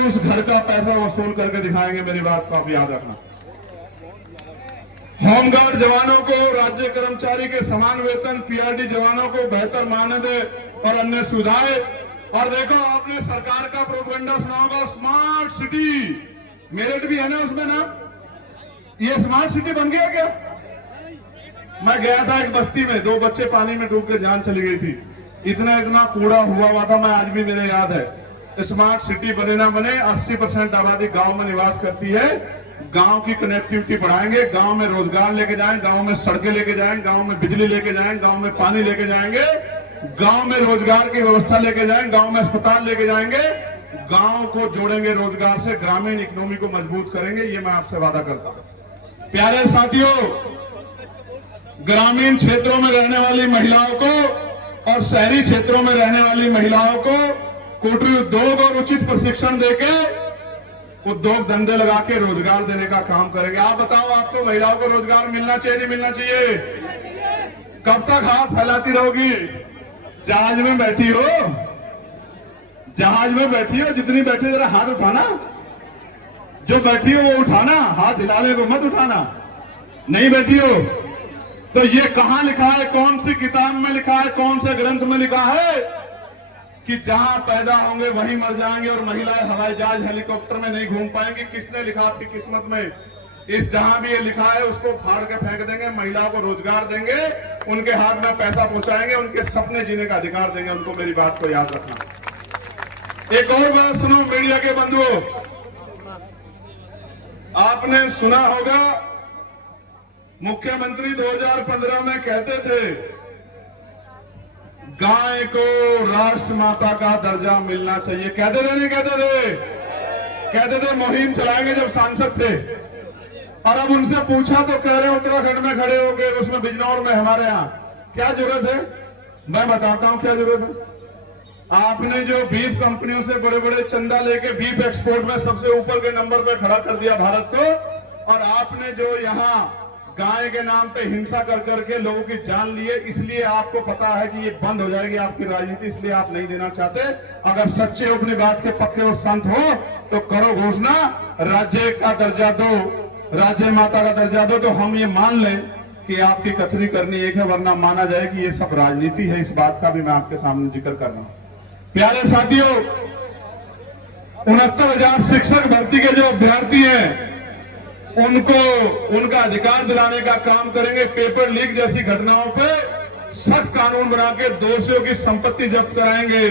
उस घर का पैसा वसूल करके दिखाएंगे। मेरी बात को आप याद रखना। होमगार्ड जवानों को, राज्य कर्मचारी के समान वेतन, पीआरडी जवानों को बेहतर मानदेय और अन्य सुविधाएं। और देखो, आपने सरकार का प्रोपेगेंडा सुना होगा, स्मार्ट सिटी। मेरठ भी है ना उसमें ना। ये स्मार्ट सिटी बन गया क्या? मैं गया था एक बस्ती में, 2 बच्चे पानी में डूब के जान चली गई थी। इतना इतना कूड़ा हुआ था, मैं आज भी मेरे याद है। स्मार्ट सिटी बने ना बने, 80% आबादी गांव में निवास करती है। गांव की कनेक्टिविटी बढ़ाएंगे, गांव में रोजगार लेके जाएं, गांव में सड़कें लेके जाएं, गांव में बिजली लेके जाएं, गांव में पानी लेके जाएंगे, गांव में रोजगार की व्यवस्था लेके जाएं, गांव में अस्पताल लेके जाएंगे, गांव को जोड़ेंगे रोजगार से, ग्रामीण इकोनॉमी को मजबूत करेंगे। ये मैं आपसे वादा करता हूं। प्यारे साथियों, ग्रामीण क्षेत्रों में रहने वाली महिलाओं को और शहरी क्षेत्रों में रहने वाली महिलाओं को कुटीर उद्योग और उचित प्रशिक्षण देके उद्योग धंधे लगा के रोजगार देने का काम करेंगे। आप बताओ, आपको महिलाओं को रोजगार मिलना चाहिए नहीं मिलना चाहिए? कब तक हाथ फैलाती रहोगी? जहाज में बैठी हो, जहाज में बैठी हो, जितनी बैठी हो जरा हाथ उठाना। जो बैठी हो वो उठाना, हाथ हिलाने को मत उठाना। नहीं बैठी हो तो ये कहां लिखा है, कौन सी किताब में लिखा है, कौन से ग्रंथ में लिखा है कि जहां पैदा होंगे वहीं मर जाएंगे और महिलाएं हवाई जहाज हेलीकॉप्टर में नहीं घूम पाएंगी? किसने लिखा आपकी किस्मत में? इस जहां भी ये लिखा है उसको फाड़ के फेंक देंगे। महिलाओं को रोजगार देंगे, उनके हाथ में पैसा पहुंचाएंगे, उनके सपने जीने का अधिकार देंगे उनको। मेरी बात को याद रखना। एक और बात सुनो मीडिया के बंधुओं, आपने सुना होगा मुख्यमंत्री 2015 में कहते थे गाय को राष्ट्र माता का दर्जा मिलना चाहिए। कहते थे नहीं कहते थे? कहते थे, मुहिम चलाएंगे जब सांसद थे। और अब उनसे पूछा तो कह रहे उत्तराखंड में खड़े हो गए, उसमें बिजनौर में हमारे यहाँ। क्या जरूरत है? मैं बताता हूं क्या जरूरत है। आपने जो बीफ कंपनियों से बड़े बड़े चंदा लेके बीफ एक्सपोर्ट में सबसे ऊपर के नंबर पे खड़ा कर दिया भारत को, और आपने जो यहाँ गाय के नाम पे हिंसा कर करके लोगों की जान लिए, इसलिए आपको पता है कि ये बंद हो जाएगी आपकी राजनीति, इसलिए आप नहीं देना चाहते। अगर सच्चे हो, अपनी बात के पक्के और संत हो, तो करो घोषणा, राज्य का दर्जा दो, राज्य माता का दर्जा दो, तो हम ये मान लें कि आपकी कथनी करनी एक है, वरना माना जाए कि ये सब राजनीति है। इस बात का भी मैं आपके सामने जिक्र कर रहा हूं। प्यारे साथियों, 69,000 शिक्षक भर्ती के जो अभ्यर्थी हैं उनको उनका अधिकार दिलाने का काम करेंगे। पेपर लीक जैसी घटनाओं पे सख्त कानून बना के दोषियों की संपत्ति जब्त कराएंगे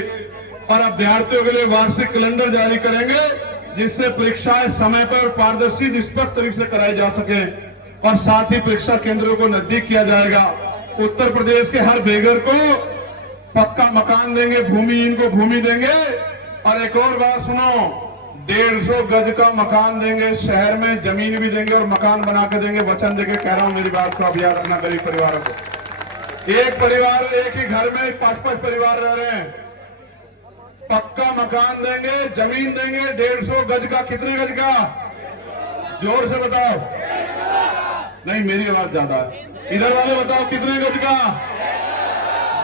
और अभ्यर्थियों के लिए वार्षिक कैलेंडर जारी करेंगे, जिससे परीक्षाएं समय पर पारदर्शी निष्पक्ष तरीके से कराई जा सके। और साथ ही परीक्षा केंद्रों को नजदीक किया जाएगा। उत्तर प्रदेश के हर बेघर को पक्का मकान देंगे, भूमिहीन को भूमि देंगे। और एक और बात सुनो, 150 गज का मकान देंगे, शहर में जमीन भी देंगे और मकान बना के देंगे। वचन देके कह रहा हूं, मेरी बात को अब याद रखना। गरीब परिवारों को, एक परिवार एक ही घर में 5-5 परिवार रह रहे हैं, पक्का मकान देंगे, जमीन देंगे। 150 गज का, कितने गज का? जोर से बताओ। नहीं, मेरी आवाज ज्यादा है। इधर वाले बताओ कितने गज का?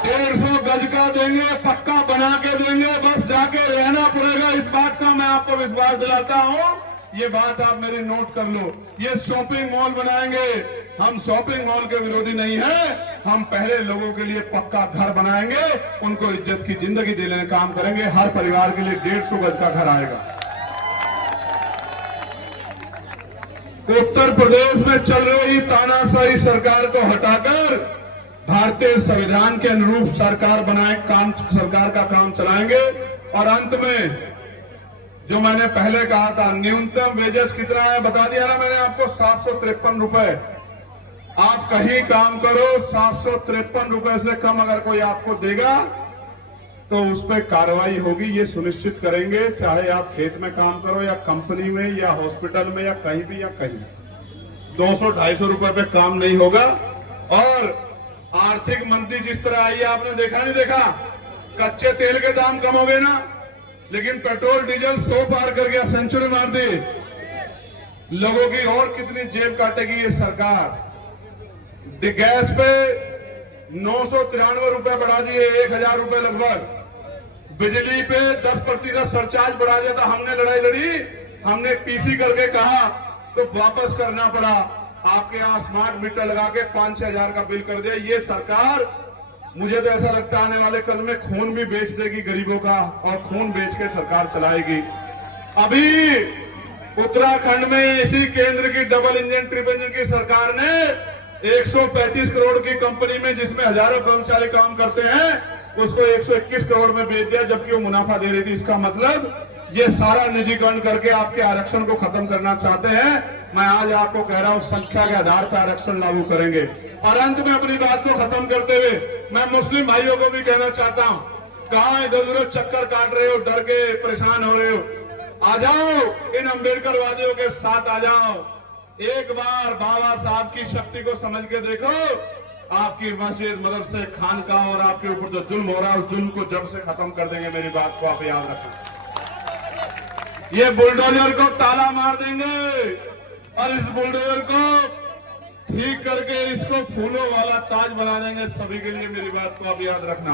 150 गज का देंगे, पक्का बना के देंगे, बस जाके रहना पड़ेगा। इस बात का मैं आपको विश्वास दिलाता हूं। ये बात आप मेरी नोट कर लो। ये शॉपिंग मॉल बनाएंगे, हम शॉपिंग मॉल के विरोधी नहीं है। हम पहले लोगों के लिए पक्का घर बनाएंगे, उनको इज्जत की जिंदगी देने का काम करेंगे। हर परिवार के लिए 150 गज का घर आएगा। उत्तर प्रदेश में चल रही तानाशाही सरकार को हटाकर भारतीय संविधान के अनुरूप सरकार बनाए, सरकार का काम चलाएंगे। और अंत में जो मैंने पहले कहा था, न्यूनतम वेजेस कितना है बता दिया ना मैंने आपको, 753 रुपए। आप कहीं काम करो, 753 रुपए से कम अगर कोई आपको देगा तो उस पर कार्रवाई होगी। ये सुनिश्चित करेंगे, चाहे आप खेत में काम करो या कंपनी में या हॉस्पिटल में या कहीं भी या कहीं। 200-250 रुपए पे काम नहीं होगा। और आर्थिक मंदी जिस तरह आई है, आपने देखा नहीं देखा? कच्चे तेल के दाम कम हो गए ना, लेकिन पेट्रोल डीजल 100 पार कर गया, सेंचुरी मार दी। लोगों की और कितनी जेब काटेगी ये सरकार? गैस पे 993 रुपए बढ़ा दिए, 1000 रुपए लगभग। बिजली पे 10% सरचार्ज बढ़ा दिया था, हमने लड़ाई लड़ी, हमने पीसी करके कहा तो वापस करना पड़ा। आपके यहाँ स्मार्ट मीटर लगा के 5-6 हजार का बिल कर दिया। ये सरकार, मुझे तो ऐसा लगता है आने वाले कल में खून भी बेच देगी गरीबों का, और खून बेच के सरकार चलाएगी। अभी उत्तराखंड में इसी केंद्र की डबल इंजन ट्रिपल इंजन की सरकार ने 135 करोड़ की कंपनी में, जिसमें हजारों कर्मचारी काम करते हैं, उसको 121 करोड़ में बेच दिया, जबकि वो मुनाफा दे रही थी। इसका मतलब ये सारा निजीकरण करके आपके आरक्षण को खत्म करना चाहते हैं। मैं आज आपको कह रहा हूं, संख्या के आधार पर आरक्षण लागू करेंगे। और अंत में अपनी बात को खत्म करते हुए मैं मुस्लिम भाइयों को भी कहना चाहता हूं, कहां इधर उधर चक्कर काट रहे हो, डर के परेशान हो रहे हो, आ जाओ, इन अम्बेडकर वादियों के साथ आ जाओ। एक बार बाबा साहब की शक्ति को समझ के देखो, आपकी मस्जिद, मदरसे, खानका और आपके ऊपर जो जुल्म हो रहा है, उस जुल्म को जड़ से खत्म कर देंगे। मेरी बात को आप याद रखें। ये बुलडोजर को ताला मार देंगे और इस बुलडोजर को ठीक करके इसको फूलों वाला ताज बना देंगे सभी के लिए। मेरी बात को आप याद रखना।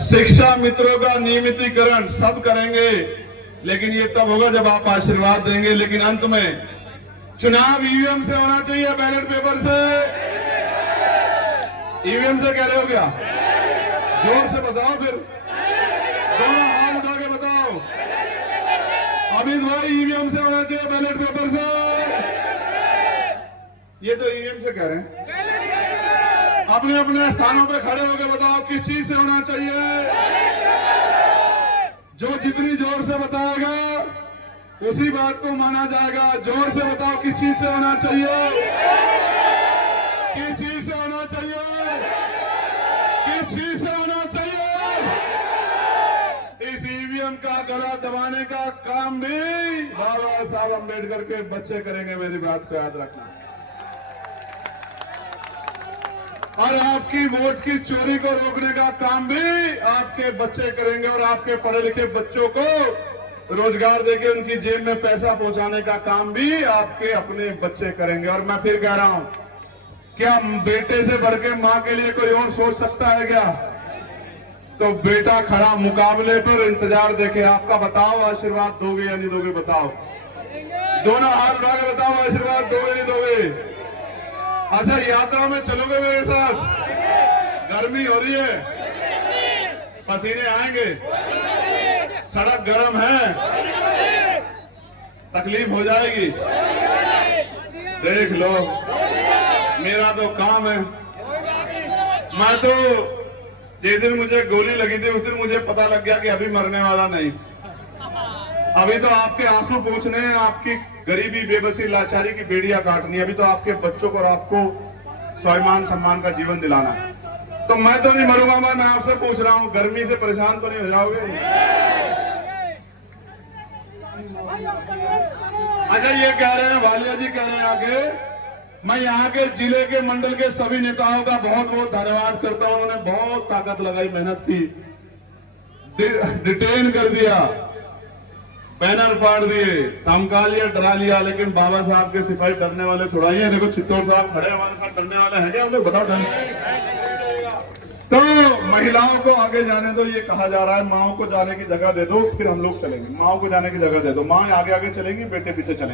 शिक्षा मित्रों का नियमितीकरण सब करेंगे, लेकिन ये तब होगा जब आप आशीर्वाद देंगे। लेकिन अंत में चुनाव ईवीएम से होना चाहिए, बैलेट पेपर से? ईवीएम से कह रहे हो क्या? जोर से बताओ, फिर दोनों हाथ उठा के बताओ। अमित भाई, ईवीएम से होना चाहिए, बैलेट पेपर से? ये तो ईवीएम से कह रहे हैं। अपने अपने स्थानों पे खड़े होकर बताओ किस चीज से होना चाहिए। जो जितनी जोर से बताएगा उसी बात को माना जाएगा। जोर से बताओ किस चीज से होना चाहिए, किस चीज से होना चाहिए, किस चीज से होना चाहिए। इस ईवीएम का गला दबाने का काम भी बाबा साहब अम्बेडकर के बच्चे करेंगे। मेरी बात को याद रखना। और आपकी वोट की चोरी को रोकने का काम भी आपके बच्चे करेंगे, और आपके पढ़े लिखे बच्चों को रोजगार देके उनकी जेब में पैसा पहुंचाने का काम भी आपके अपने बच्चे करेंगे। और मैं फिर कह रहा हूं, क्या बेटे से बढ़ के मां के लिए कोई और सोच सकता है क्या? तो बेटा खड़ा मुकाबले पर, इंतजार देखे आपका। बताओ आशीर्वाद दोगे या नहीं दोगे? बताओ, दोनों हाथ उठा के बताओ, आशीर्वाद दोगे नहीं दोगे? अच्छा, यात्रा में चलोगे मेरे साथ? गर्मी हो रही है, पसीने आएंगे, सड़क गर्म है, तकलीफ हो जाएगी। देख लो, मेरा तो काम है। मैं तो जिस दिन मुझे गोली लगी थी उस दिन मुझे पता लग गया कि अभी मरने वाला नहीं। अभी तो आपके आंसू पोंछने हैं, आपकी गरीबी, बेबसी, लाचारी की बेड़ियां काटनी है। अभी तो आपके बच्चों को और आपको स्वाभिमान सम्मान का जीवन दिलाना है। तो मैं तो नहीं मरूंगा। मैं आपसे पूछ रहा हूं, गर्मी से परेशान तो नहीं हो जाओगे? अच्छा, ये कह रहे हैं, वालिया जी कह रहे हैं आगे, मैं यहाँ के जिले के मंडल के सभी नेताओं का बहुत बहुत धन्यवाद करता हूं। उन्होंने बहुत ताकत लगाई, मेहनत की, डिटेन कर दिया, बैनर फाड़ दिए, धमका लिया, डरा लिया, लेकिन बाबा साहब के सिपाही डरने वाले थोड़ा ही है। देखो चित्तौड़ साहब खड़े, हमारे साथ डरने वाले हैं क्या? उन्हें बताओ डर। तो महिलाओं को आगे जाने दो, ये कहा जा रहा है, माओ को जाने की जगह दे दो, फिर हम लोग चलेंगे। माओ को जाने की जगह दे दो, माँ आगे आगे चलेंगी, बेटे पीछे चलेंगे।